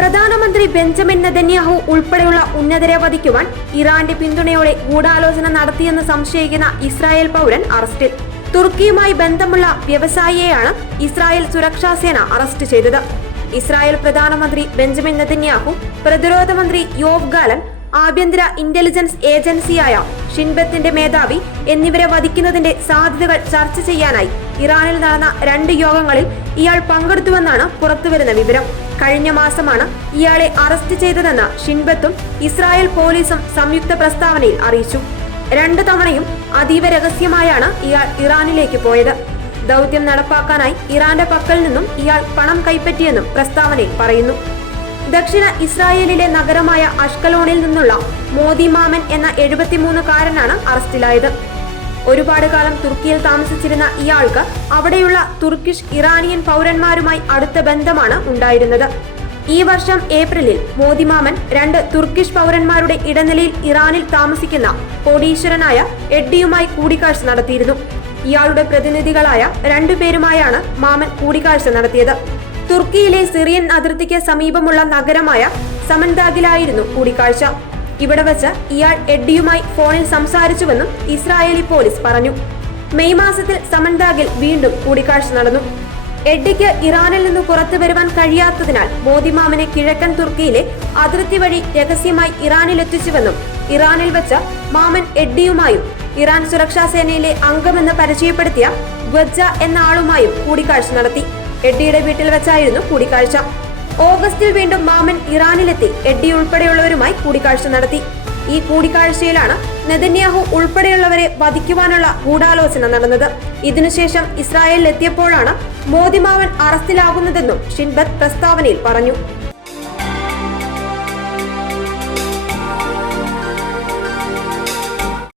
പ്രധാനമന്ത്രി Benjamin Netanyahu ഉൾപ്പെടെയുള്ള ഉന്നതരെ വധിക്കുവാൻ ഇറാന്റെ പിന്തുണയോടെ ഗൂഢാലോചന നടത്തിയെന്ന് സംശയിക്കുന്ന ഇസ്രായേൽ പൗരൻ അറസ്റ്റിൽ. തുർക്കിയുമായി ബന്ധമുള്ള വ്യവസായിയെയാണ് ഇസ്രായേൽ സുരക്ഷാ സേന അറസ്റ്റ് ചെയ്തത്. ഇസ്രായേൽ പ്രധാനമന്ത്രി ബെഞ്ചമിൻ നെതന്യാഹു, പ്രതിരോധ മന്ത്രി യോവ് ഗാലന്റ്, ആഭ്യന്തര ഇന്റലിജൻസ് ഏജൻസിയായ ഷിൻബെത്തിന്റെ മേധാവി എന്നിവരെ വധിക്കുന്നതിന്റെ സാധ്യതകൾ ചർച്ച ചെയ്യാനായി ഇറാനിൽ നടന്ന 2 യോഗങ്ങളിൽ ഇയാൾ പങ്കെടുത്തുവെന്നാണ് പുറത്തുവരുന്ന വിവരം. കഴിഞ്ഞ മാസമാണ് ഇയാളെ അറസ്റ്റ് ചെയ്തതെന്ന് ഷിൻബെത്തും ഇസ്രായേൽ പോലീസും സംയുക്ത പ്രസ്താവനയിൽ അറിയിച്ചു. 2 തവണയും അതീവ രഹസ്യമായാണ് ഇയാൾ ഇറാനിലേക്ക് പോയത്. ദൗത്യം നടപ്പാക്കാനായി ഇറാന്റെ പക്കൽ നിന്നും ഇയാൾ പണം കൈപ്പറ്റിയെന്നും പ്രസ്താവനയിൽ പറയുന്നു. ദക്ഷിണ ഇസ്രായേലിലെ നഗരമായ അഷ്കലോണിൽ നിന്നുള്ള മോദി മാമൻ എന്ന 73-കാരനാണ് അറസ്റ്റിലായത്. ഒരുപാട് കാലം തുർക്കിയിൽ താമസിച്ചിരുന്ന ഇയാൾക്ക് അവിടെയുള്ള തുർക്കിഷ് ഇറാനിയൻ പൗരന്മാരുമായി അടുത്ത ബന്ധമാണ് ഉണ്ടായിരുന്നത്. ഈ വർഷം ഏപ്രിലിൽ മോദി മാമൻ 2 തുർക്കിഷ് പൗരന്മാരുടെ ഇടനിലയിൽ ഇറാനിൽ താമസിക്കുന്ന കോടീശ്വരനായ എഡ്ഡിയുമായി കൂടിക്കാഴ്ച നടത്തിയിരുന്നു. ഇയാളുടെ പ്രതിനിധികളായ 2 പേരുമായാണ് മാമൻ കൂടിക്കാഴ്ച നടത്തിയത്. തുർക്കിയിലെ സിറിയൻ അതിർത്തിക്ക് സമീപമുള്ള നഗരമായ സമൻദാഗിലായിരുന്നു കൂടിക്കാഴ്ച. ഇവിടെ വച്ച് ഇയാൾ എഡ്ഡിയുമായി ഫോണിൽ സംസാരിച്ചുവെന്നും ഇസ്രായേലി പോലീസ് പറഞ്ഞു. മെയ് മാസത്തിൽ സമൻദാഗിൽ വീണ്ടും കൂടിക്കാഴ്ച നടന്നു. എഡ്ഡിക്ക് ഇറാനിൽ നിന്ന് പുറത്തു വരുവാൻ കഴിയാത്തതിനാൽ മോദി മാമനെ കിഴക്കൻ തുർക്കിയിലെ അതിർത്തി വഴി രഹസ്യമായി ഇറാനിലെത്തിച്ചുവെന്നും ഇറാനിൽ വെച്ച് മാമൻ എഡ്ഡിയുമായും ഇറാൻ സുരക്ഷാ സേനയിലെ അംഗമെന്ന് പരിചയപ്പെടുത്തിയ ഗ്വജ്ജ എന്ന ആളുമായും കൂടിക്കാഴ്ച നടത്തി. എഡ്ഡിയുടെ വീട്ടിൽ വെച്ചായിരുന്നു കൂടിക്കാഴ്ച. ഓഗസ്റ്റിൽ വീണ്ടും മാമൻ ഇറാനിലെത്തി എഡ്ഡി ഉൾപ്പെടെയുള്ളവരുമായി കൂടിക്കാഴ്ച നടത്തി. ഈ കൂടിക്കാഴ്ചയിലാണ് നെതന്യാഹു ഉൾപ്പെടെയുള്ളവരെ വധിക്കുവാനുള്ള ഗൂഢാലോചന നടന്നത്. ഇതിനുശേഷം ഇസ്രായേലിലെത്തിയപ്പോഴാണ് മോദി മാമൻ അറസ്റ്റിലാകുന്നതെന്നും ഷിൻബെത്ത് പ്രസ്താവനയിൽ പറഞ്ഞു.